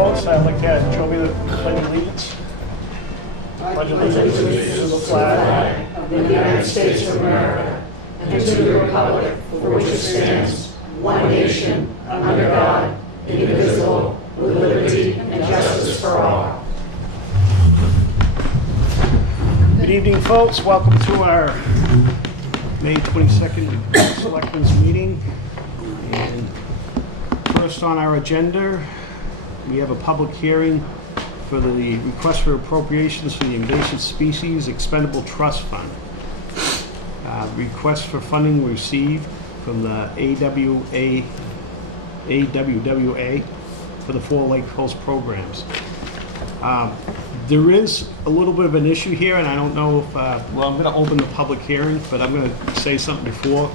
folks, I'd like to ask Joby to pledge allegiance. Pledge allegiance to the flag of the United States of America and to the republic for which it stands, one nation, under God, indivisible, with liberty and justice for all. Good evening, folks. Welcome to our May 22nd Selectmen's meeting. And first on our agenda, we have a public hearing for the request for appropriations for the Invasive Species Expendable Trust Fund. Request for funding received from the AWWA for the 4 Lake Coast programs. There is a little bit of an issue here, and I don't know if, well, I'm going to open the public hearing, but I'm going to say something before.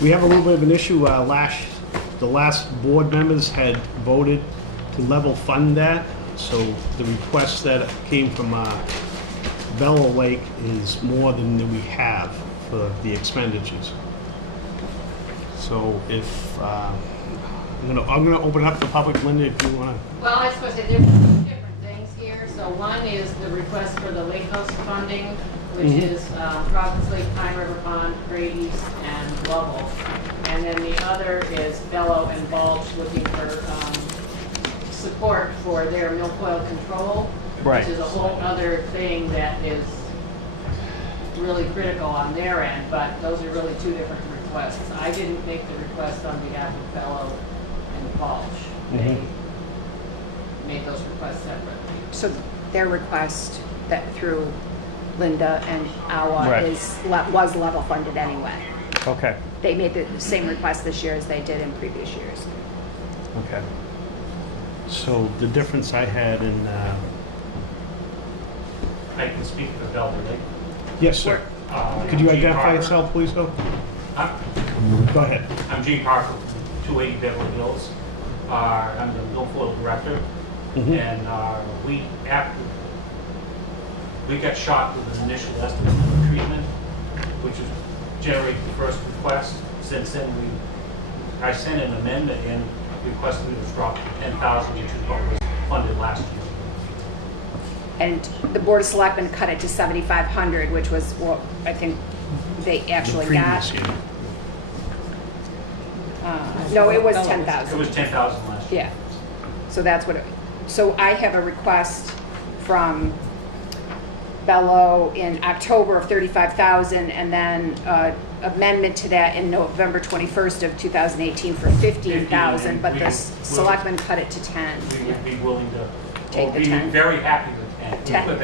We have a little bit of an issue. The last board members had voted to level fund that, so the request that came from Bellow Lake is more than we have for the expenditures. So if I'm gonna open up the public, Linda, if you want to. Well, I was supposed to say there's two different things here. So one is the request for the Lake Coast funding, which is Providence Lake, Pine River Pond, Great East, and Lovell. And then the other is Bellow and Bulge looking for support for their milfoil control, Right. which is a whole other thing that is really critical on their end, but those are really two different requests. I didn't make the request on behalf of Bellow and Bulge. They made those requests separately. So their request that through Linda and AWA Right. was level funded anyway. Okay. They made the same request this year as they did in previous years. Okay. So the difference I had in. I can speak for Bellow Lake. Yes, sir. Could you identify yourself, please, though? Go ahead. I'm Gene Parker, 280 Beverly Hills. I'm the milfoil director, and we got shot with an initial estimate for treatment, which was generated the first request. Since then, I sent an amendment in requesting it was dropped to 10,000, which is what was funded last year. And the Board of Selectmen cut it to 7,500, which was what I think they actually The got. previous year. No, it was It 10,000. was 10,000 last year. Yeah. So that's what so I have a request from Bellow in October of 35,000, and then amendment to that in November 21st of 2018 for 15,000, but the selectmen cut it to 10. We would be willing to, Take the be 10. very happy with 10.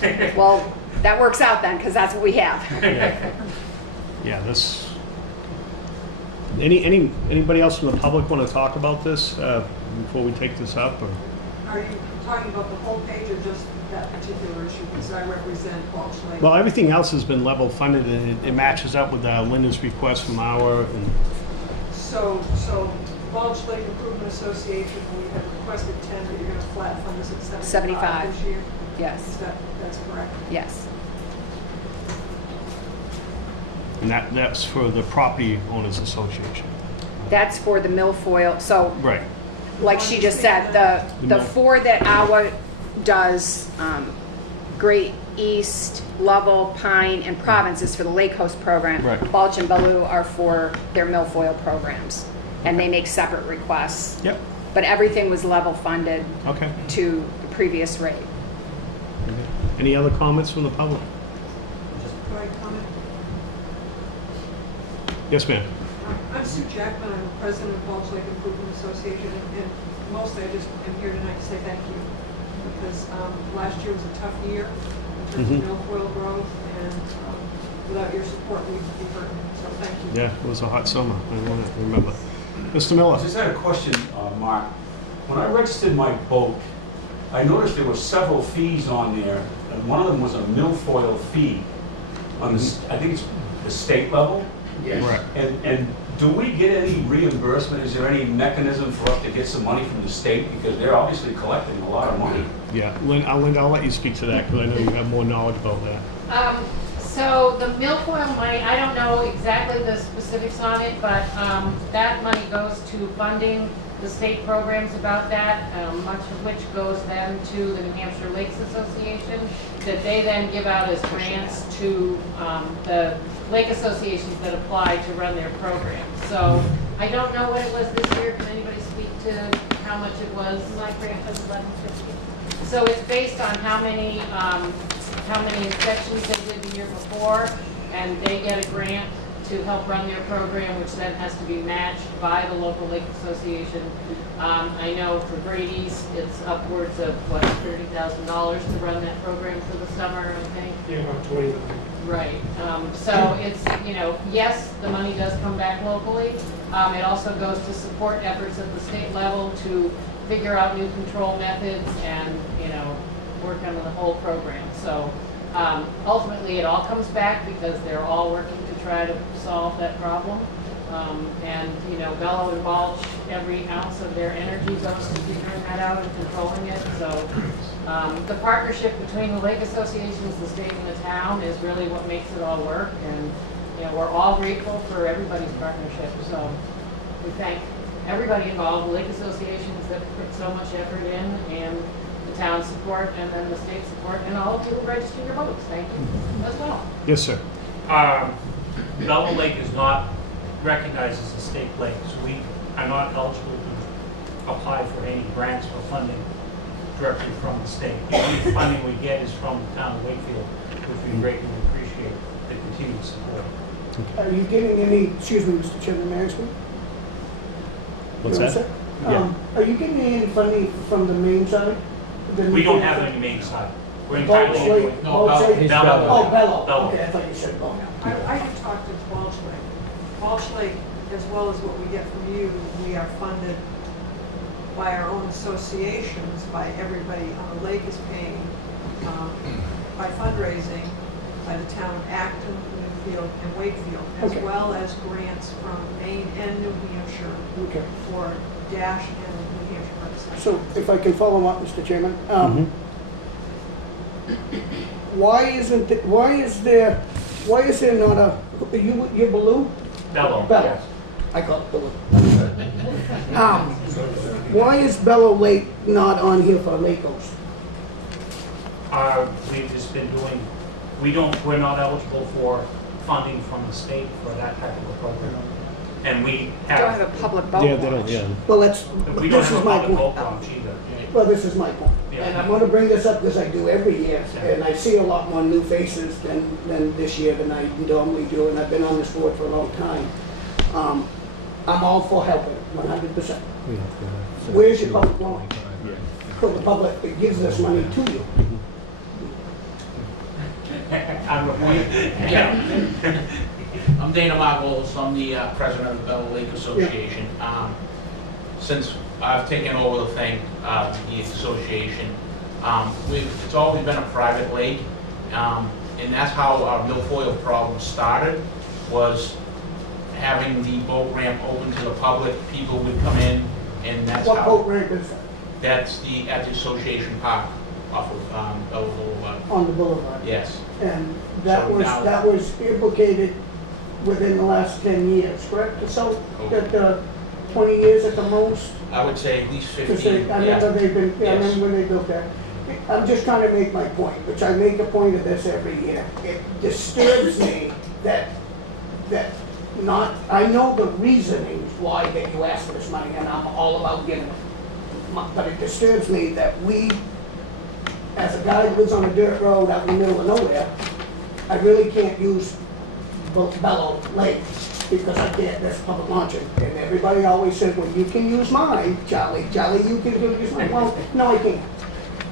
10. Well, that works out then, because that's what we have. Yeah, this. Anybody else from the public want to talk about this before we take this up? Or? Are you talking about the whole page or just that particular issue? Because I represent Bulge Lake. Well, everything else has been level funded, and it matches up with Linda's request from our. And So Bulge Lake Improvement Association, we have requested 10, but you're going to flat fund us at 75 this year? Yes. That's correct? Yes. And that's for the Property Owners Association. That's for the milfoil. So, Right. like she just said, the 4 that AWA does, Great East, Lovell, Pine, and Province is for the Lake Coast program. Right. Bulge and Bellew are for their milfoil programs, and they make separate requests. Yep. But everything was level funded Okay. to the previous rate. Any other comments from the public? Go ahead, comment. Yes, ma'am. I'm Sue Jackman. I'm the president of Bulge Lake Improvement Association, and mostly I just am here tonight to say thank you, because last year was a tough year in terms of milfoil growth, and without your support, we'd be hurting. So thank you. Yeah, it was a hot summer. I want to remember. Mr. Miller. I just had a question, Mark. When I registered my boat, I noticed there were several fees on there, and one of them was a milfoil fee on the, I think it's the state level. Right. And do we get any reimbursement? Is there any mechanism for us to get some money from the state? Because they're obviously collecting a lot of money. Yeah, Linda, I'll let you speak to that because I know you have more knowledge about that. So the milfoil money, I don't know exactly the specifics on it, but that money goes to funding the state programs about that, much of which goes then to the New Hampshire Lakes Association, that they then give out as grants to the lake associations that apply to run their programs. So I don't know what it was this year. Can anybody speak to how much it was? My grant was $11.50. So it's based on how many inspections they did the year before, and they get a grant to help run their program, which then has to be matched by the local lake association. I know for Brady's, it's upwards of, what, $30,000 to run that program for the summer, I think. Yeah, about 20. Right, so it's, yes, the money does come back locally. It also goes to support efforts at the state level to figure out new control methods and, work on the whole program. So ultimately, it all comes back because they're all working to try to solve that problem. And, Bellow and Balch, every ounce of their energy goes to figuring that out and controlling it. So the partnership between the lake associations, the state and the town is really what makes it all work. And, we're all grateful for everybody's partnership. So we thank everybody involved, the lake associations that put so much effort in, and the town support, and then the state support, and all of you who register your votes. Thank you as well. Yes, sir. Bellow Lake is not recognized as a state lake, so we are not eligible to apply for any grants or funding directly from the state. The only funding we get is from the town of Wakefield, which we greatly appreciate the continued support. Are you getting any, excuse me, Mr. Chairman, may I speak? What's You know that? what I'm saying? Are you getting any funding from the main side? We don't have any main side. We're Balch entirely. Lake? Balch Lake? Bellow. Oh, Bellow. Bellow. Okay, I thought you said Balch. I have talked to Balch Lake. Balch Lake, as well as what we get from you, we are funded by our own associations, by everybody on the lake is paying, by fundraising, by the town of Acton, Newfield, and Wakefield, as Okay. well as grants from Maine and New Hampshire Okay. for Dash and New Hampshire website. So if I can follow up, Mr. Chairman, why is there not a, you're Baloo? Bellow, Bellow. yes. I call it Baloo. Why is Bellow Lake not on here for Lakos? We've just been doing, we're not eligible for funding from the state for that type of a program. And we Don't have have, a public boat Yeah, they don't, launch. yeah. Well, that's, we don't this have is a my public point. boat launch either. Well, this is my point. Yeah. And I'm gonna bring this up because I do every year, and I see a lot more new faces than this year than I normally do, and I've been on this board for a long time. I'm all for helping, 100%. Where's your public launch? So the public, it gives this money to you. I'm a point. Yeah. I'm Dana Margolis, I'm the president of the Bellow Lake Association. Since I've taken over the thing, the association, it's always been a private lake, and that's how our milfoil problem started, was having the boat ramp open to the public. People would come in, and that's What how, boat ramp is that? that's at the association park off of Bellow Boulevard. On the boulevard? Yes. And that So was, now- that was implicated within the last 10 years, correct? So, that 20 years at the most? I would say at least Because 15. I remember yeah. they've been, I Yes. remember when they built that. I'm just trying to make my point, which I make a point of this every year. It disturbs me that I know the reasonings why that you asked for this money, and I'm all about giving it. But it disturbs me that we, as a guy who lives on a dirt road out in the middle of nowhere, I really can't use Bellow Lake because I can't, that's public launching. And everybody always says, well, you can use mine, Charlie, you can use mine. Well, no, I can't.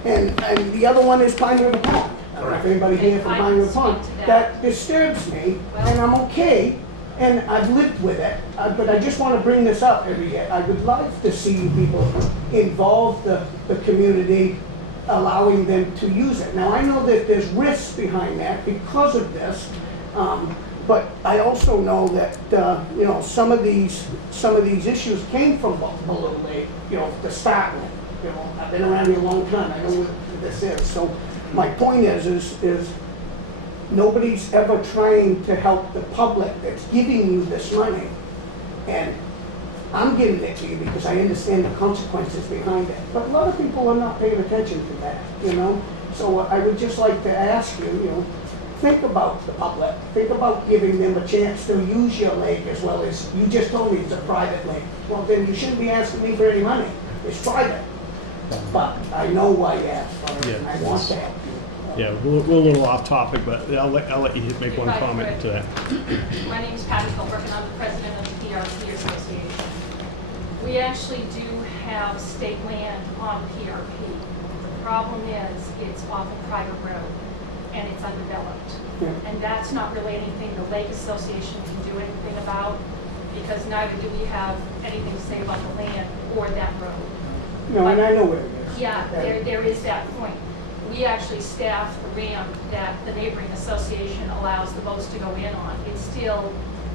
And the other one is Pine River Pond. I don't know if anybody here from Pine River Pond. That disturbs me, and I'm okay, and I've lived with it, but I just want to bring this up every year. I would love to see people involve the community, allowing them to use it. Now, I know that there's risks behind that because of this, but I also know that, some of these issues came from Balloon Lake, to start with. I've been around here a long time, I know what this is. So my point is nobody's ever trying to help the public that's giving you this money. And I'm giving it to you because I understand the consequences behind it. But a lot of people are not paying attention to that, you know? So I would just like to ask you, you know, think about the public. Think about giving them a chance to use your lake as well as, you just told me it's a private lake. Well, then you shouldn't be asking me for any money. It's private. But I know why you asked for it, and I want to help you. Yeah, we're a little off topic, but I'll let you make one comment to that. My name is Patty Colbrook, and I'm the president of the PRP Association. We actually do have state land on PRP. The problem is, it's off a private road, and it's undeveloped. Yeah. And that's not really anything the Lake Association can do anything about, because neither do we have anything to say about the land or that road. No, and I know where it is. Yeah, there is that point. We actually staff the ramp that the neighboring association allows the boats to go in on. It still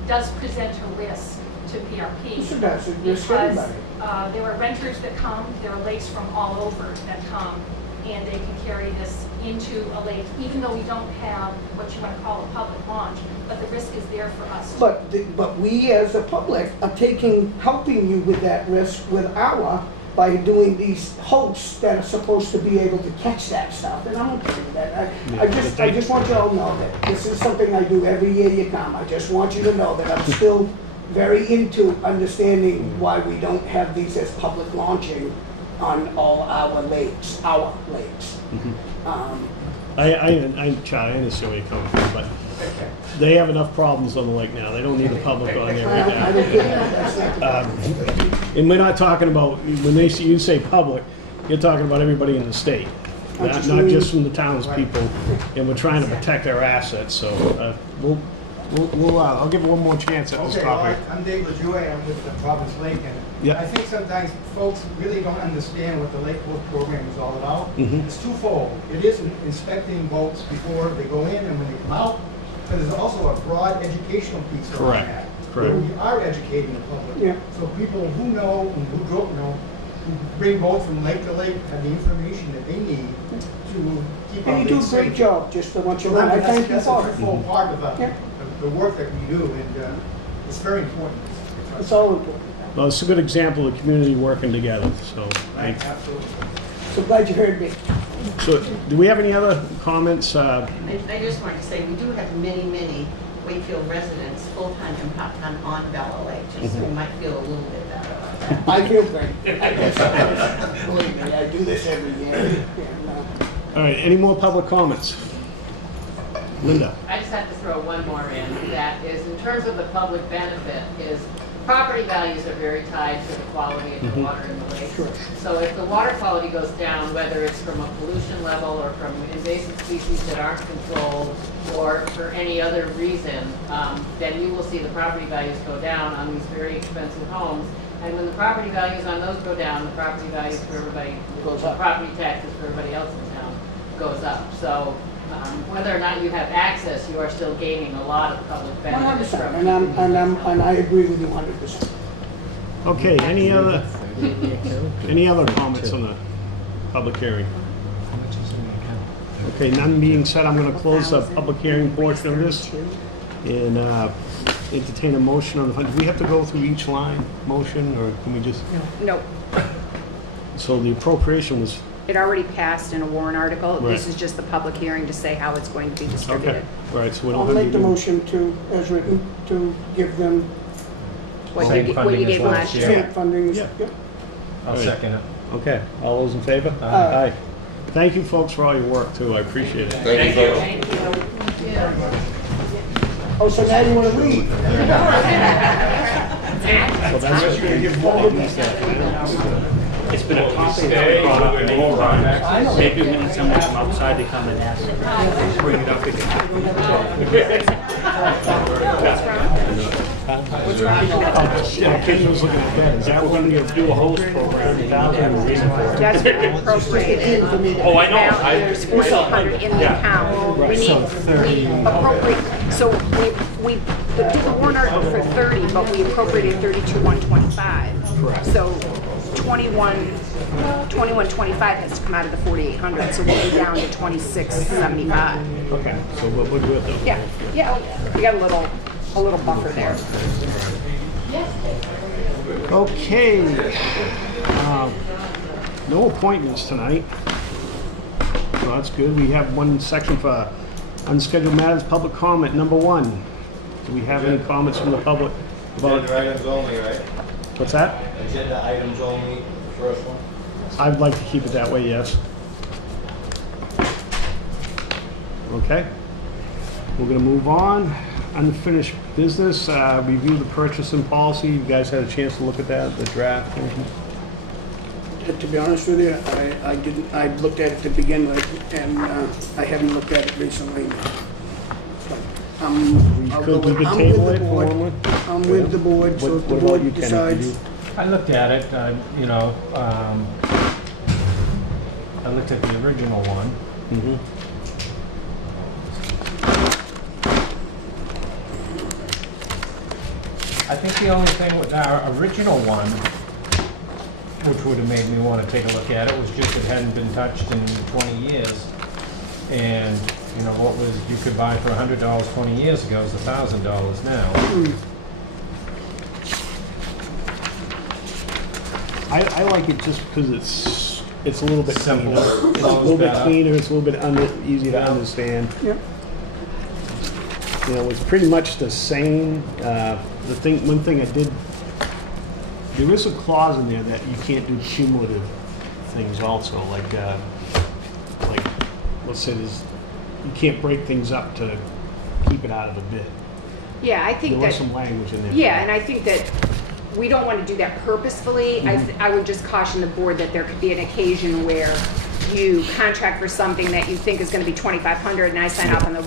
does present a risk to PRP. Yes, it does. It risks Because everybody. there are renters that come, there are lakes from all over that come, and they can carry this into a lake, even though we don't have what you want to call a public launch, but the risk is there for us. But we as a public are helping you with that risk with by doing these hosts that are supposed to be able to catch that stuff, and I'm okay with that. I just want you all to know that this is something I do every year you come. I just want you to know that I'm still very into understanding why we don't have these as public launching on all our lakes. Charlie, I understand where you're coming from, but they have enough problems on the lake now. They don't need the public on there right I don't get that. And we're not talking about, when you say public, you're talking about everybody in the state, not just from the townspeople, and we're trying to protect our assets, so I'll give it one more chance at this topic. I'm Dave LaJoy, I'm with the Province Lake, and Yeah. I think sometimes folks really don't understand what the Lake Boat program is all about. It's twofold. It is inspecting boats before they go in and when they come out, but there's also a broad educational piece around Correct. that. Correct. Where we are educating the public. Yeah. So people who know and who don't know, who bring boats from lake to lake, have the information that they need to keep our And you do a lakes great safe. job, just to want you So to know. I thank you that's for a it. full part of Yeah. the work that we do, and it's very important. It's all important. Well, it's a good example of community working together, so. Right, absolutely. So glad you heard me. So, do we have any other comments? I just wanted to say, we do have many Wakefield residents, full-time and part-time on Bella Lake, just so we might feel a little bit better about that. I feel great. I guess, believe me, I do this every year. All right, any more public comments? Linda? I just have to throw one more in, that is, in terms of the public benefit, is property values are very tied to the quality of the water in the lake. Sure. So if the water quality goes down, whether it's from a pollution level or from invasive species that aren't controlled or for any other reason, then you will see the property values go down on these very expensive homes. And when the property values on those go down, the property values for everybody, Goes up. property taxes for everybody else in town goes up. So whether or not you have access, you are still gaining a lot of public benefits 100%, from and I agree with you 100%. Okay, any other comments on the public hearing? Okay, none being said, I'm gonna close the public hearing portion of this and entertain a motion on the, do we have to go through each line motion, or can we just? No, So the appropriation was, it already passed in a warrant article. Right. This is just the public hearing to say how it's going to be okay, distributed. all right, so we I'll don't have to make the do. motion to, as written, to give them What Same you funding gave as last last year. year. state funding. Yeah. Yep. I'll second it. Okay, all those in favor? Aye. Thank you, folks, for all your work, too, I appreciate it. Thank you. Thank you. Oh, so now you want to leave? So that's gonna give more of these that. It's been a topic that brought up many times. Maybe we need someone from outside to come and ask, bring it up Yeah, Ken was looking at that, is that when you do a host program? That's what we appropriated. Oh, I know. Now, there's 4,800 in the account. We need, we appropriate, so we did the warrant article for 30, but we appropriated 32,125. Correct. So 2125 has to come out of the 4,800, so we'll be down to 2675. Okay, so we'll do it though. Yeah, we got a little buffer there. Okay. No appointments tonight. So that's good. We have one section for unscheduled matters, public comment, number 1. Do we have any comments from the public about? Agenda items only, right? What's that? Agenda items only, first one. I'd like to keep it that way, yes. Okay. We're gonna move on. Unfinished business, review the purchasing policy. You guys had a chance to look at that, the draft? To be honest with you, I didn't, I looked at it to begin with, and I haven't looked at it recently. I'll go We with- could I'm table with it the for board. one more? I'm with the board, so if the What about you, board Ken? decides. I looked at it, you know, I looked at the original one. Mhm. I think the only thing with our original one, which would have made me want to take a look at it, was just it hadn't been touched in 20 years. And, you know, what was, you could buy for $100 20 years ago is $1,000 now. I like it just because it's a little bit Simple. cleaner. It's a It's little bit better. cleaner, it's a little bit easier to Yeah. understand. Yep. You know, it's pretty much the same. One thing I did, there is a clause in there that you can't do cumulative things also, like, let's say you can't break things up to keep it out of the bid. Yeah, I think There that. was some language in there. Yeah, and I think that we don't want to do that purposefully. I would just caution the board that there could be an occasion where you contract for something that you think is going to be $2,500 and I sign off on the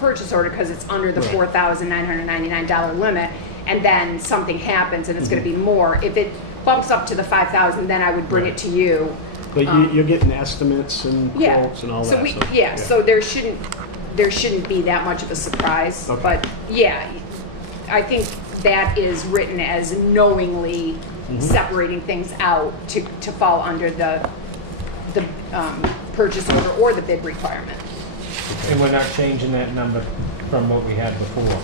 purchase order because it's under the Right. $4,999 limit, and then something happens and it's going to be more. If it bumps up to the $5,000, then I would bring it to you. But you're getting estimates and Yeah. quotes and all So that. so there shouldn't be that much of a surprise. Okay. But yeah, I think that is written as knowingly separating things out to fall under the purchase order or the bid requirement. And we're not changing that number from what we had before.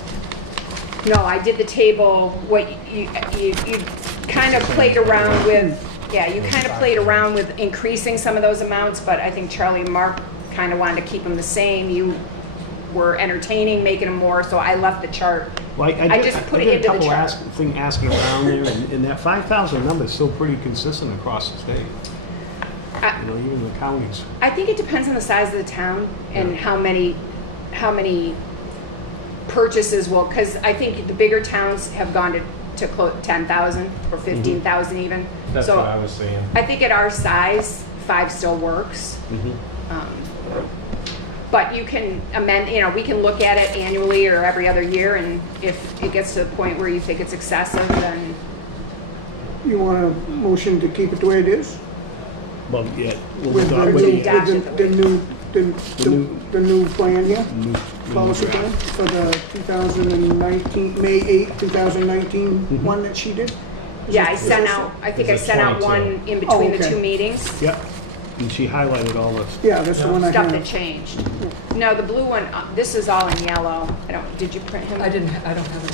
No, I did the table, what you kind of played around with, you kind of played around with increasing some of those amounts, but I think Charlie and Mark kind of wanted to keep them the same. You were entertaining, making them more, so I left the chart. Well, I just put it into the chart. Asking around there, and that 5,000 number is still pretty consistent across the state. You know, even the counties. I think it depends on the size of the town and how many purchases will, because I think the bigger towns have gone to close 10,000 or 15,000 even. That's So what I was saying. I think at our size, 5 still works. Mm-hmm. But you can amend, you know, we can look at it annually or every other year, and if it gets to the point where you think it's excessive, then You want a motion to keep it the way it is? Well, yeah. With the new plan here? Policy plan for the 2019, May 8, 2019 one that she did? yeah, I sent out, I think I Is it sent out 22? one in between the okay. 2 meetings. Yep, and she highlighted all this. Yeah, that's the one I Stuff that have. changed. No, the blue one, this is all in yellow. Did you print him? I don't have it.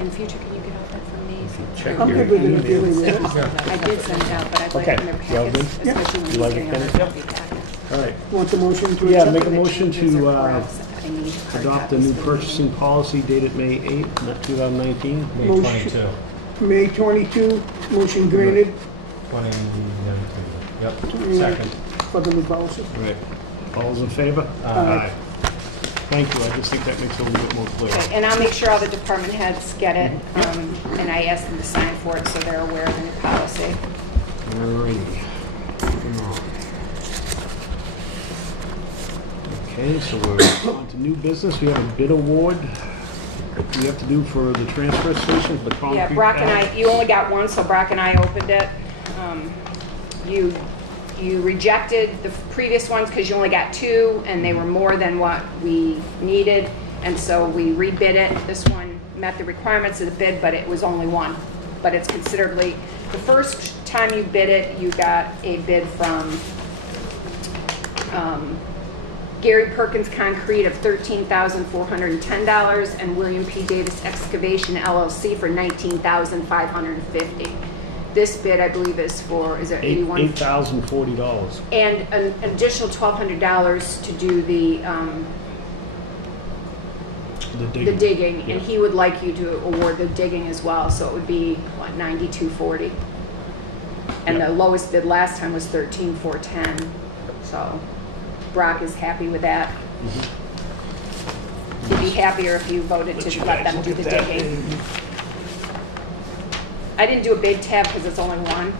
In the future, can you get out that from me? Check I'm your good with it, email. dealing with it. I did send it out, but I'd like Okay. it in their You all packets, good? especially when You like you're it, getting Kenneth? other Yep. packets. All right. Want the motion to Yeah, accept make a it? motion Changes to or corrects that I need hard adopt the copies new for purchasing policy dated May 8th, 2019. May Motion. 22. May 22, motion granted 2019. Yep. Second. for the new policy. Right. All those in favor? Aye. Thank you, I just think that makes it a little bit more clear. Okay, and I'll make sure all the department heads get it, and I asked them to sign for it so they're aware of the new policy. Alrighty. Moving on. Okay, so we're on to new business. We have a bid award that we have to do for the transfer station for the concrete Yeah, Brock and pad. you only got one, so Brock and I opened it. You rejected the previous ones because you only got 2, and they were more than what we needed, and so we rebid it. This one met the requirements of the bid, but it was only 1. But it's considerably, the first time you bid it, you got a bid from Gary Perkins Concrete of $13,410, and William P. Davis Excavation LLC for $19,550. This bid, I believe, is for, is it 81? $8,040. And an additional $1,200 to do the digging, Yeah. and he would like you to award the digging as well, so it would be, what, $92,40? And Yeah. the lowest bid last time was $13,410, so Brock is happy with that. He'd be happier if you voted Let to you let guys them do look the at that. digging. I didn't do a bid tab because it's only one.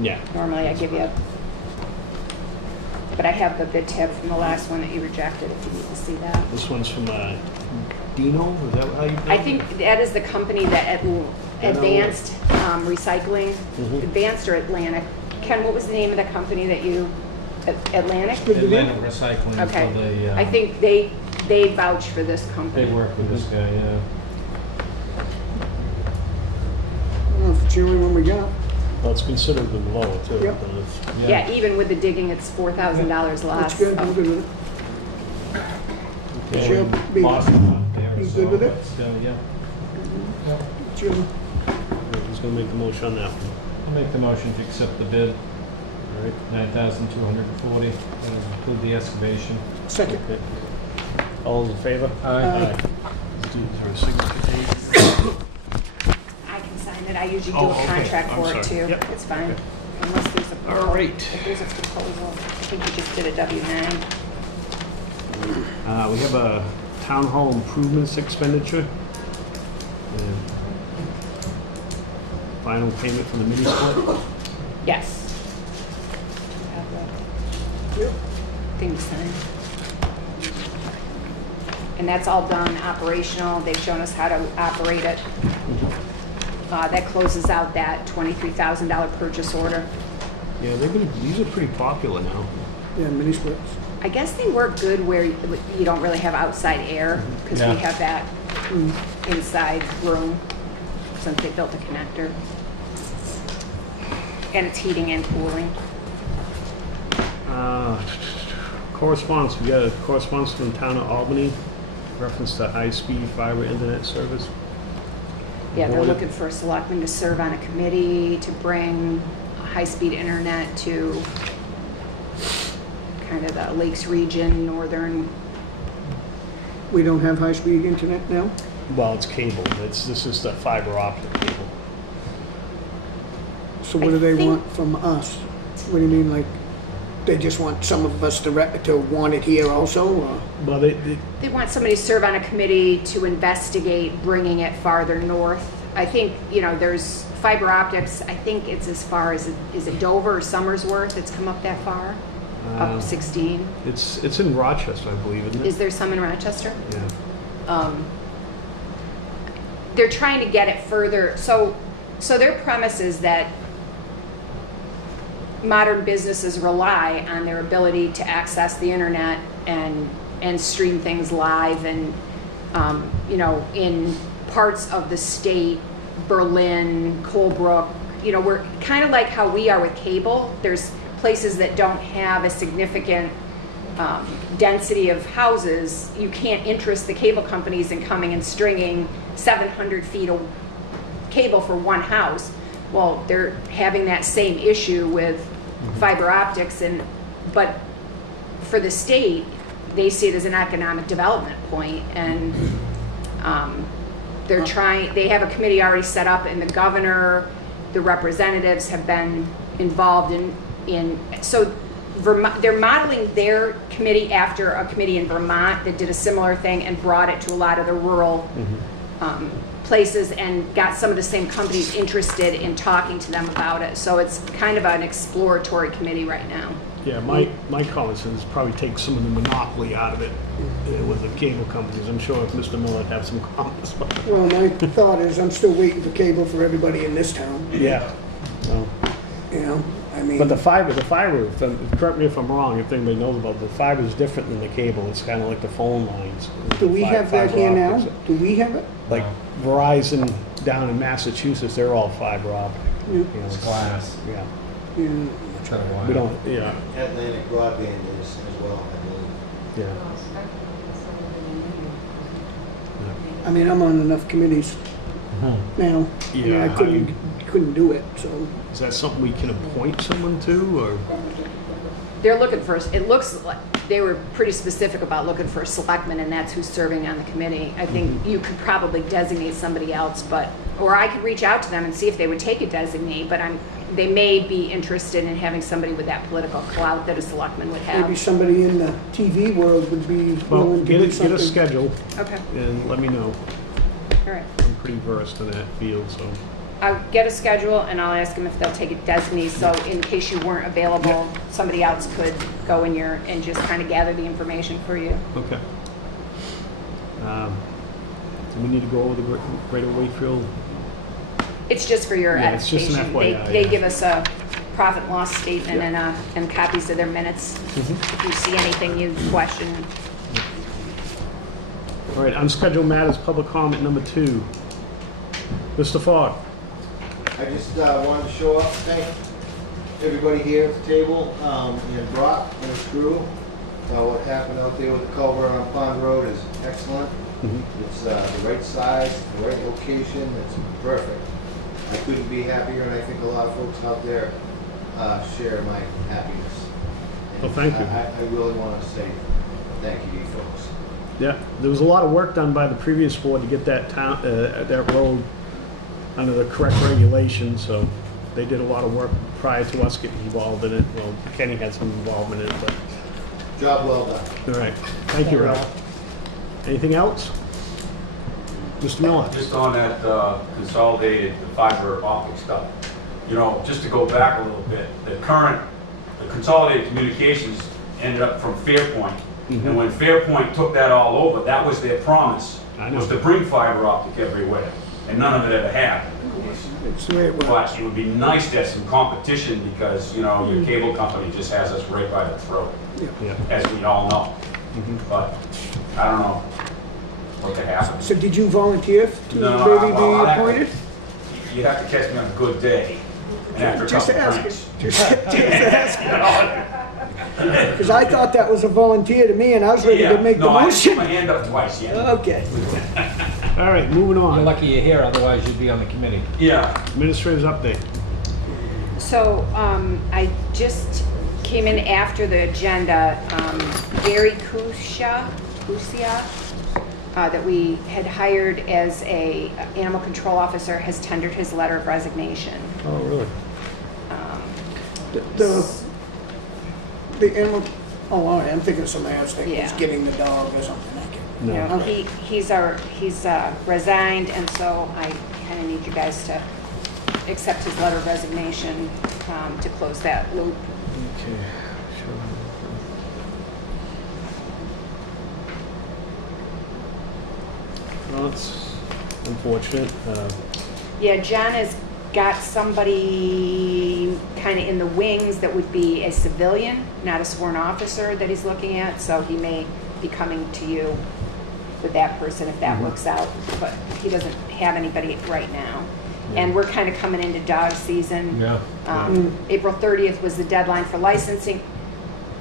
Yeah. Normally I give you, but I have the bid tab from the last one that you rejected if you need to see that. This one's from Dino, is that how you? I think that is the company that Advanced Recycling, Advanced or Atlantic. Ken, what was the name of the company that you, Atlantic? Atlantic Recycling Okay. for the, I think they vouch for this company. they work with this guy, yeah. Well, if it's the only one we got. Well, it's considerably lower too. Yep. than it's- Yeah, even with the digging, it's $4,000 less. That's good, I'm good with it. Okay, Sure, be- Moss is up there be as good with well, it? but still, yeah. It's your- Who's gonna make the motion on that one? I'll make the motion to accept the bid, All right. 9,240, and include the excavation. Second. Okay. All those in favor? Aye. Let's do, is there a signature page? I can sign it. I usually do Oh, a okay. contract I'm for it sorry. too. Yep. It's fine. Okay. Unless there's a All proposal. right. If there's a proposal, I think you just did a W-9. We have a town hall improvements expenditure. And final payment for the mini split. Yes. Have the thing to sign. And that's all done operational. They've shown us how to operate it. That closes out that $23,000 purchase order. Yeah, these are pretty popular now. Yeah, mini splits. I guess they work good where you don't really have outside air, because Yeah. we have that inside room, since they built a connector. And it's heating and cooling. Correspondence, we got a correspondence from the town of Albany, reference to high-speed fiber internet service. Yeah, they're Board- looking for a selectman to serve on a committee to bring high-speed internet to kind of the Lakes region, northern. We don't have high-speed internet now? Well, it's cable, this is the fiber optic cable. So what do they think- want from us? What do you mean, like, they just want some of us to want it here also, or? Well, They want somebody to serve on a committee to investigate bringing it farther north. I think, there's fiber optics, I think it's as far as, is it Dover or Somersworth? It's come up that far? Up 16? it's in Rochester, I believe, isn't it? Is there some in Rochester? Yeah. They're trying to get it further. So their premise is that modern businesses rely on their ability to access the internet and stream things live, and in parts of the state, Berlin, Colebrook, we're kind of like how we are with cable. There's places that don't have a significant density of houses. You can't interest the cable companies in coming and stringing 700 feet of cable for one house. Well, they're having that same issue with fiber optics, but for the state, they see it as an economic development point, and they have a committee already set up, and the governor, the representatives have been involved so they're modeling their committee after a committee in Vermont that did a similar thing and brought it to a lot of the rural places, and got some of the same companies interested in talking to them about it. So it's kind of an exploratory committee right now. Yeah, my comments is probably take some of the monopoly out of it with the cable companies. I'm sure if Mr. Miller would have some comments. Well, my thought is, I'm still waiting for cable for everybody in this town, Yeah. Well, I mean. but the fiber, correct me if I'm wrong, if anybody knows about it, the fiber is different than the cable. It's kind of like the phone lines. Do we have that Fiber here now? optics. Do we have it? Like Verizon down in Massachusetts, they're all fiber optic. Yeah. It's glass. Yeah. Yeah. Try to wire. We don't, yeah. Atlantic broadband is as well, I Yeah. I mean, I'm on enough committees now. I mean, Yeah, I how do you- couldn't do it, so. Is that something we can appoint someone to, or? They're looking for, it looks like, they were pretty specific about looking for a selectman, and that's who's serving on the committee. I think you could probably designate somebody else, but, or I could reach out to them and see if they would take a designee, but they may be interested in having somebody with that political clout that a selectman would Maybe have. somebody in the TV world would be Well, willing to get do a, get something. a schedule Okay, and let me know. all right. I'm pretty versed in that field, so. I'll get a schedule and I'll ask them if they'll take a designee, so in case you weren't available, somebody else could go in your, and just kind of gather the information for you. Okay. Do we need to go over the Greater Wakefield? It's just for your Yeah, it's just an edification. FYI, They yeah. give us a profit and loss statement and copies of their minutes. If you see anything you question. All right, unscheduled matters, public comment number 2. Mr. Fogg. I just wanted to show up, thank everybody here at the table, and Brock and his crew. What happened out there with the culvert on Pond Road is excellent. It's the right size, the right location, it's perfect. I couldn't be happier, and I think a lot of folks out there share my happiness. And Well, thank you. I really want to say thank you, you folks. Yeah, there was a lot of work done by the previous board to get that town, that road under the correct regulations, so they did a lot of work prior to us getting involved in it. Well, Kenny had some involvement in it, but, Job well done. all right. Thank you, Ralph. Anything else? Mr. Miller? Just on that consolidated fiber optic stuff, you know, just to go back a little bit, the consolidated communications ended up from Fairpoint. And when Fairpoint took that all over, that was their promise, was to bring fiber optic everywhere. And none of it ever happened. It's the way it works. But it would be nice to have some competition because, you know, your cable company just has us right by the throat, Yeah. as we all know. But I don't know what could happen. So did you volunteer to maybe well, be I'll have to- appointed? You'd have to catch me on a good day and after a Just couple asking. drinks. Just asking. Because I thought that was a volunteer to me, and I was ready to make the No, I didn't put my motion. hand up twice yet. Okay. All right, moving You're on. lucky you're here, otherwise you'd be on the committee. Yeah. Administrator's update. So I just came in after the agenda. Gary Kusia, that we had hired as a animal control officer, has tendered his letter of resignation. Oh, really? The animal, oh, all right, I'm thinking of somebody else, thinking Yeah. was getting the dog or something like it. No. You know, he's resigned, and so I kind of need you guys to accept his letter of resignation to close that loop. Okay. Well, it's unfortunate. Yeah, John has got somebody kind of in the wings that would be a civilian, not a sworn officer that he's looking at, so he may be coming to you with that person if that works out, but he doesn't have anybody right now. And we're kind of coming into dog season. Yeah. April 30th was the deadline for licensing.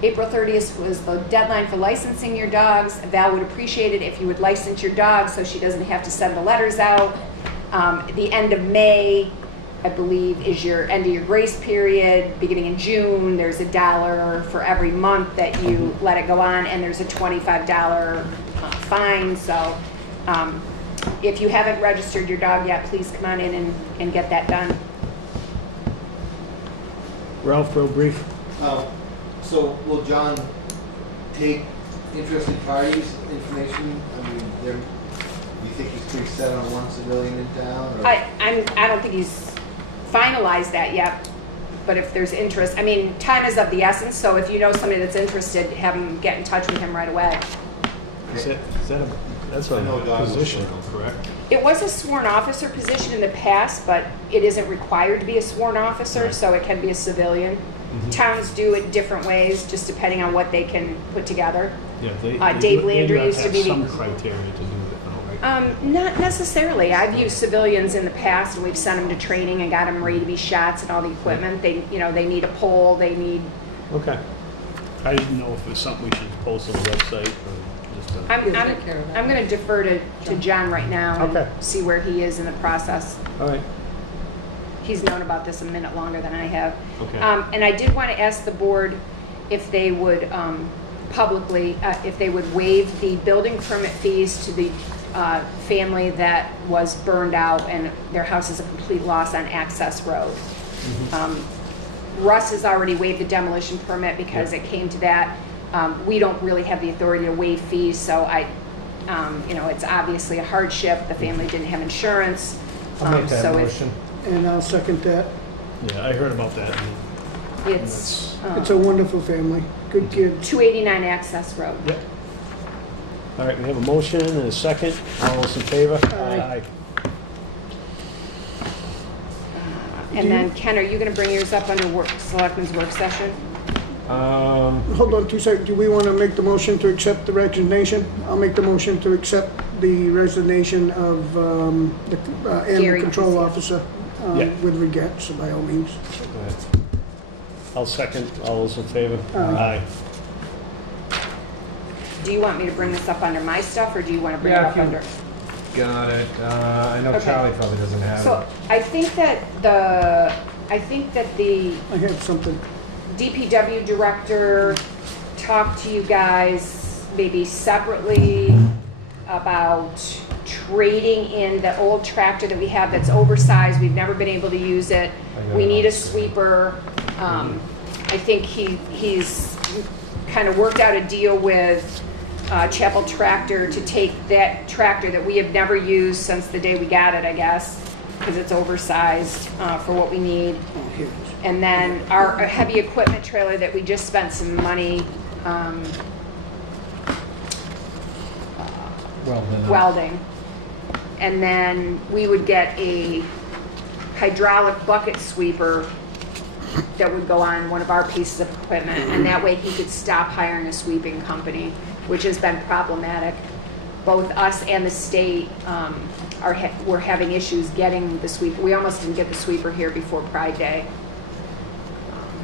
April 30th was the deadline for licensing your dogs. Val would appreciate it if you would license your dog so she doesn't have to send the letters out. The end of May, I believe, is your end of your grace period. Beginning in June, there's $1 for every month that you let it go on, and there's a $25 fine. So if you haven't registered your dog yet, please come on in and get that done. Ralph, real brief. So will John take interested parties' information? I mean, do you think he's pretty set on one civilian in town? Or? I don't think he's finalized that yet, but if there's interest, I mean, time is of the essence, so if you know somebody that's interested, have them get in touch with him right away. That's a position, correct? It was a sworn officer position in the past, but it isn't required to be a sworn officer, so it can be a civilian. Towns do it different ways, just depending on what they can put together. Yeah, Dave they do Landry have used to be some the... criteria to do it, though, right? Not necessarily. I've used civilians in the past, and we've sent them to training and got them ready to be shots and all the equipment. They need a pole, they need... Okay. I didn't know if it was something we should post on the website or just a... I'm gonna defer to John right now Okay. and see where he is in the process. All right. He's known about this a minute longer than I have. Okay. And I did want to ask the board if they would publicly, if they would waive the building permit fees to the family that was burned out and their house is a complete loss on Access Road. Russ has already waived the demolition permit because it came to that. We don't really have the authority to waive fees, so it's obviously a hardship. The family didn't have insurance. I'll make that so motion. And I'll second that. Yeah, I heard about that. It's It's a wonderful family, good kids. 289 Access Road. Yep. All right, we have a motion and a second. All those in favor? Aye. And then Ken, are you going to bring yours up under Selectmen's work session? Hold on 2 seconds, do we want to make the motion to accept the resignation? I'll make the motion to accept the resignation of the Gary animal control Garcia. officer Yeah. with regrets, by all means. Go ahead. I'll second. All those in favor? Aye. Do you want me to bring this up under my stuff, or do you want to bring Yeah, it if up you- under? Got it. I know Okay. Charlie probably doesn't have So it. I think that the I have something. DPW director talked to you guys maybe separately about trading in the old tractor that we have that's oversized. We've never been able to use it. We need a sweeper. I think he's kind of worked out a deal with Chapel Tractor to take that tractor that we have never used since the day we got it, I guess, because it's oversized for what we need. Oh, here it is. And then our heavy equipment trailer that we just spent some money welding. And then we would get a hydraulic bucket sweeper that would go on one of our pieces of equipment. And that way he could stop hiring a sweeping company, which has been problematic. Both us and the state we're having issues getting the sweeper. We almost didn't get the sweeper here before Pride Day.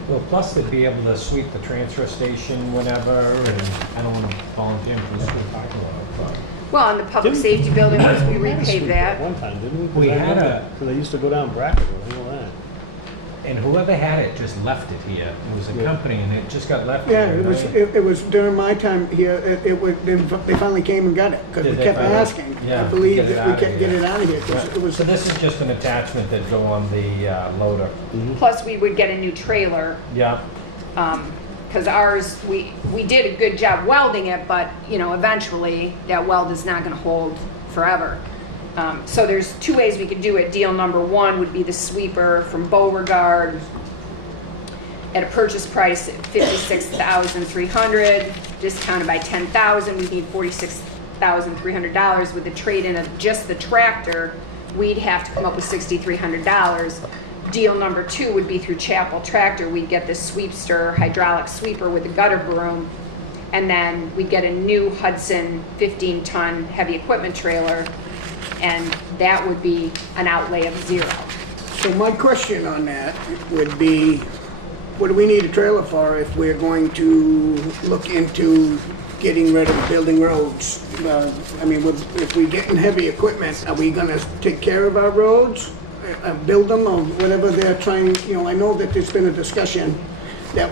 Well, plus they'd be able to sweep the transfer station whenever, and I don't want to volunteer for the sweep parking lot, but. Well, in the public safety building, once we We had a repaved sweeper that. at one time, didn't we? 'Cause We I had remember- a- 'cause I used to go down Brackett and all that. And whoever had it just left it here. It was a Yeah. company and it just got left Yeah, here. it was during my time here, they finally came and got it, because we Did they kept finally? asking. I Yeah, believe get it that we outta can't get here. it out of here, because it was, So this is just an attachment that go on the loader. Plus, we would get a new trailer, Yeah. because ours, we did a good job welding it, but, eventually, that weld is not gonna hold forever. So there's two ways we could do it. Deal number one would be the sweeper from Beauregard at a purchase price at $56,300, discounted by $10,000, we need $46,300. With the trade-in of just the tractor, we'd have to come up with $6,300. Deal number two would be through Chapel Tractor. We'd get the Sweepster hydraulic sweeper with the gutter broom, and then we'd get a new Hudson 15-ton heavy equipment trailer, and that would be an outlay of zero. so my question on that would be, what do we need a trailer for if we're going to look into getting rid of building roads? If we're getting heavy equipment, are we gonna take care of our roads? Build them, or whatever they're trying, I know that there's been a discussion that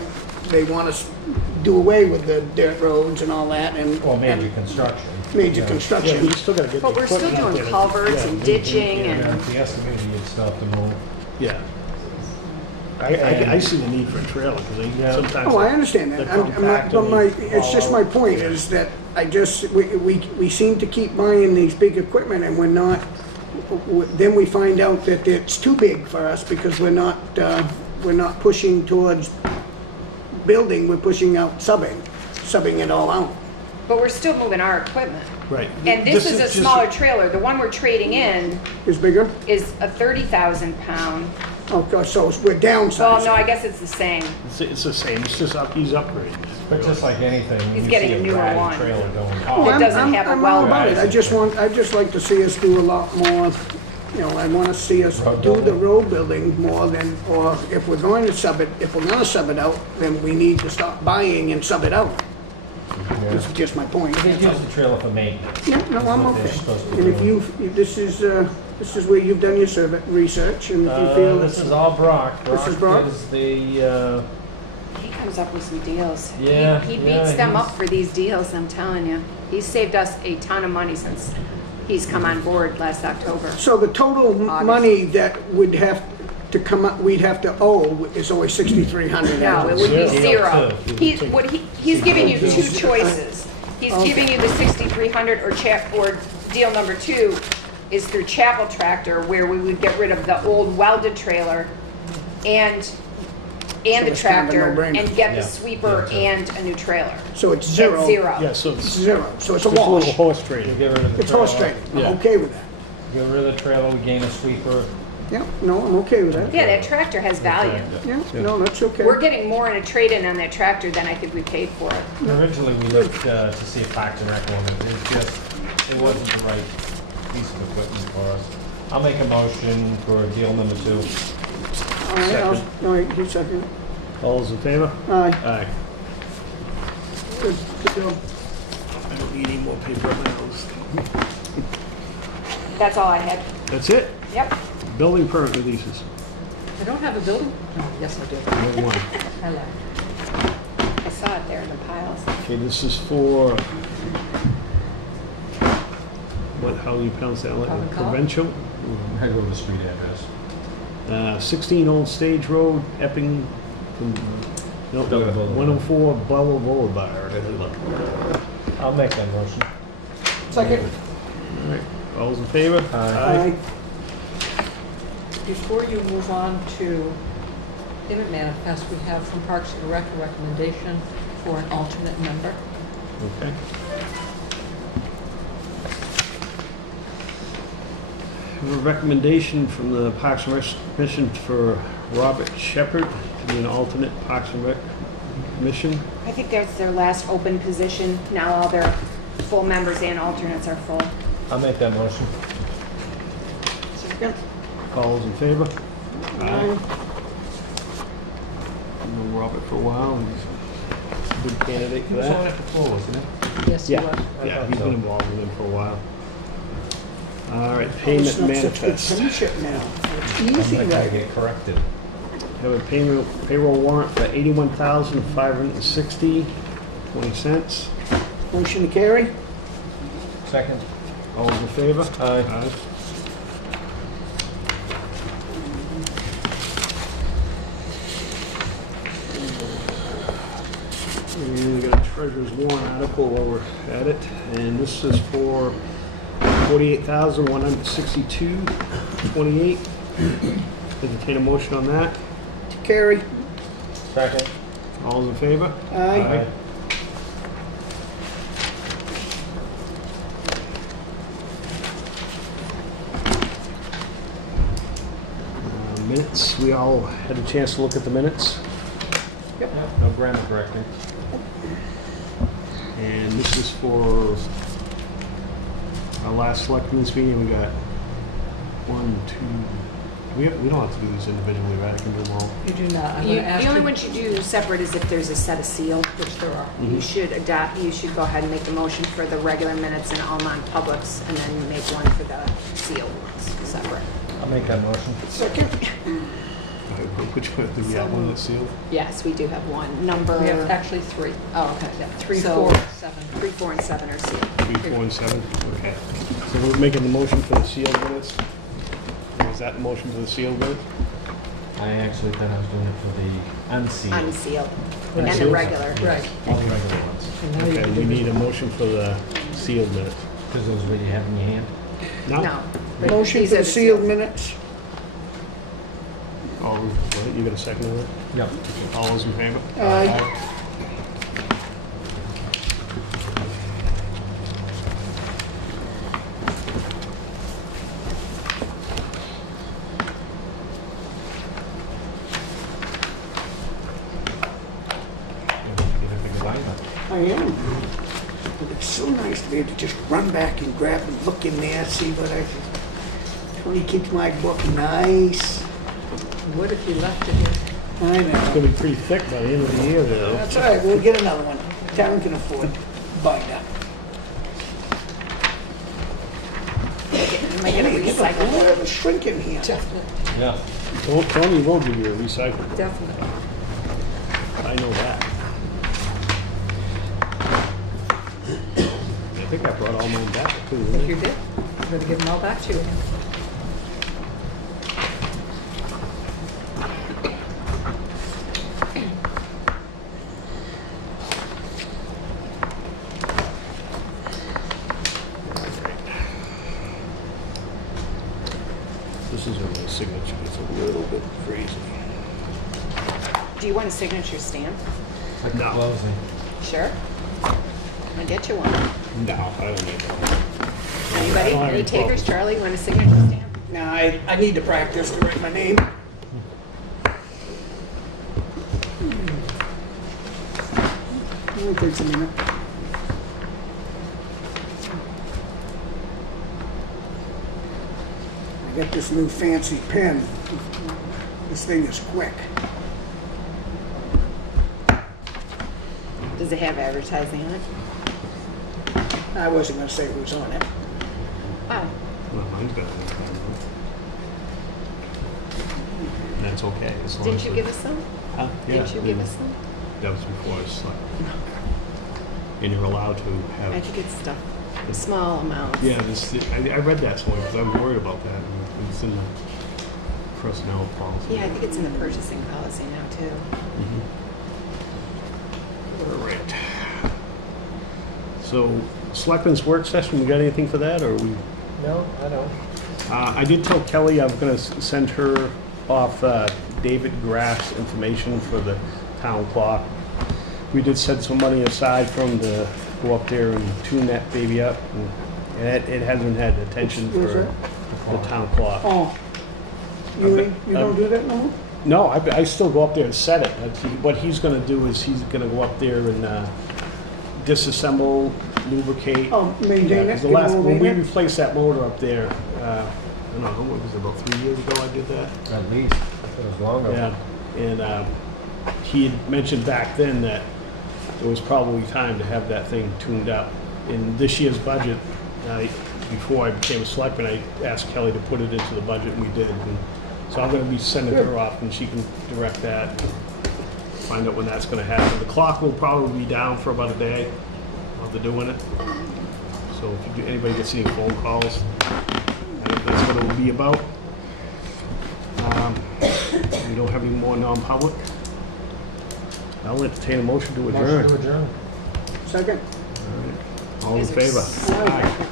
they want to do away with the dirt roads and all that, and. Or major construction. Major Yeah. Yeah, construction. we still gotta get the But we're still equipment out doing there. culverts Yeah, and ditching Yeah, and, the excavator you'd still have to move. Yeah. I see the need for a trailer, because Yeah. sometimes. Oh, I understand that. they're compact But and they it's just fall my out. point is that we seem to keep buying these big equipment and we're not, then we find out that it's too big for us because we're not pushing towards building, we're pushing out subbing it all out. but we're still moving our equipment. Right. And this is a just- smaller trailer. The one we're trading in Is bigger? is a 30,000 pound. Okay, so we're downsizing. Well, no, I guess it's the same. It's the same, it's just he's upgrading. But just like anything, He's you getting see a a newer drag one. trailer going. Oh, It doesn't have a I'm all weld. about it. I'd just like to see us do a lot more You know, I wanna see us Road do the building. road building more than, or if we're going to sub it, if we're gonna sub it out, then we need to stop buying and sub it out. This is just my point. They use the trailer for maintenance. Yeah, no, That's I'm what they're okay. supposed to And if do. you, this is where you've done your survey, research, and if you feel This it's... is all Brock. This is Brock? Is the, He comes up with some deals. Yeah, He yeah, beats them up he's- for these deals, I'm telling you. He's saved us a ton of money since he's come on board last October. So the total August. money that would have to come up, we'd have to owe is only 6,300. No, it would be Zero. zero. He's giving you two choices. He's giving you the 6,300 or deal number 2 is through Chapel Tractor, where we would get rid of the old welded trailer and the it's kind of a tractor no-brainer. and get the Yeah. sweeper Yeah, and a new trailer. So it's zero. At zero. Yeah, so It's it's zero, so it's a a little wash. horse You trading. get rid of the It's horse trailer. trading. I'm Yeah. okay with that. Get rid of the trailer, we gain a sweeper. Yeah, no, I'm okay with that. Yeah, that tractor has value. Yeah, no, that's okay. We're getting more in a trade-in on that tractor than I think we paid for it. Originally, we looked to see if Parks and Rec wanted it. It wasn't the right piece of equipment for us. I'll make a motion for deal number 2. All right, all right, you second. All those in favor? Aye, Aye. good, good deal. I don't need any more paper on those. That's all I had. That's it? Yep. Building permit releases. I don't have a building? Oh, yes, I do. No one. I lied. I saw it there in the piles. Okay, this is for, how do you pronounce that? Provencal? Provincial? I go to the street address. 16 Old Stage Road, Epping, no, Bella Boulevard. 104 Bella Boulevard. I'll make that motion. Second. All right, all those in favor? Aye. Before you move on to payment manifest, we have from Parks and Rec a recommendation for an alternate member. Okay. We have a recommendation from the Parks and Rec Commission for Robert Shepherd to be an alternate Parks and Rec Commission. I think that's their last open position. Now all their full members and alternates are full. I'll make that motion. Second. All those in favor? Aye. I've known Robert for a while, and he's a good candidate for He was on that. it before, wasn't he? Yes, you Yeah, are. yeah, he's so. been involved with him for a while. All right, It's payment not such good manifest. penmanship now. It's I'm easy not gonna writing. get corrected. Have a payroll warrant for $81,560.20. Motion to carry? Second. All those in favor? Aye. And we got a treasurer's warrant article while we're at it, and this is for $48,162.28. Entertain a motion on that. To carry? Second. All those in favor? Aye. Minutes, we all had a chance to look at the minutes, No grammar correcting. and this is for our last selectmen's meeting. We got 1, 2, we don't have to do these individually, right? I can do them all. You do not. I'm You- going to ask The only you, ones you do separate is if there's a set of sealed. which there are. Mm-hmm. You should go ahead and make the motion for the regular minutes and all non-publics, and then make one for the sealed ones separate. I'll make that motion. Second. Which one, do we have one that's sealed? Yes, we do have one. Number, We have actually 3. oh, okay. Yeah, 3, So- 4, 7. 3, 4, and 7 are sealed. 3, 4, and 7? Okay. So we're making the motion for the sealed minutes? Is that the motion for the sealed minutes? I actually thought I was doing it for the unsealed. Unsealed. And the Unsealed? regular. Right. All the regular ones. And now you Okay, can we do need a motion for the sealed minutes. Because those what you have in your hand. No. but Motion these for are the sealed minutes? All, right, you got a second on that? Yep. All those in favor? Aye. I am. But it's so nice to be able to just run back and grab and look in there, see what I... He keeps my book nice. What if you left it here? I It's know. gonna be pretty thick by the end of the year, though. That's all right, we'll get another one. Town can afford binder. Am I gonna recycle? We have a shrink in here. Definitely, Yeah. Tony will give you a recycle. definitely. I know that. I think I brought all mine back, too. I think you did. I'm gonna give them all back to you again. This is where my signature gets a little bit crazy. Do you want a signature stamp? No, Closing. Sure. I'll get you one. no, I don't need that. Anybody? I don't have Any any takers? problem. Charlie, want a signature stamp? Now, I need to practice to write my name. It takes a minute. I got this new fancy pen. This thing is quick. Does it have advertising on it? I wasn't gonna say who's on it. Oh, Well, mine's got it. That's okay. As long didn't as you it- give us some? Huh? Yeah, Didn't you give us some? That was before I slept. And you're allowed to have. How'd you get stuff? Small amounts. Yeah, I read that somewhere because I was worried about that. It's in the personnel policy. Yeah, I think it's in the purchasing policy now too. All right. So, Selectmen's work session, we got anything for that, or we? No, I don't. I did tell Kelly I'm gonna send her off David Graff's information for the town clock. We did set some money aside from to go up there and tune that baby up, and it hasn't had attention What's for the town clock. Oh, you don't do that no more? No, I still go up there and set it. What he's gonna do is he's gonna go up there and disassemble, lubricate. Oh, maintain it? The last, when we maintain it? replaced that motor up there, I don't know, what was it, about 3 years ago I did that? At least. It was longer. Yeah, and he had mentioned back then that it was probably time to have that thing tuned up. In this year's budget, before I became a selectman, I asked Kelly to put it into the budget, and we did. And so I'm gonna be sending her off, and she can direct that, and find out when that's gonna happen. The clock will probably be down for about a day while they're doing it. So if anybody gets any phone calls, I think that's what it'll be about. We don't have any more non-public. I'll entertain a motion to adjourn. Motion to adjourn. Second? All in favor? Aye.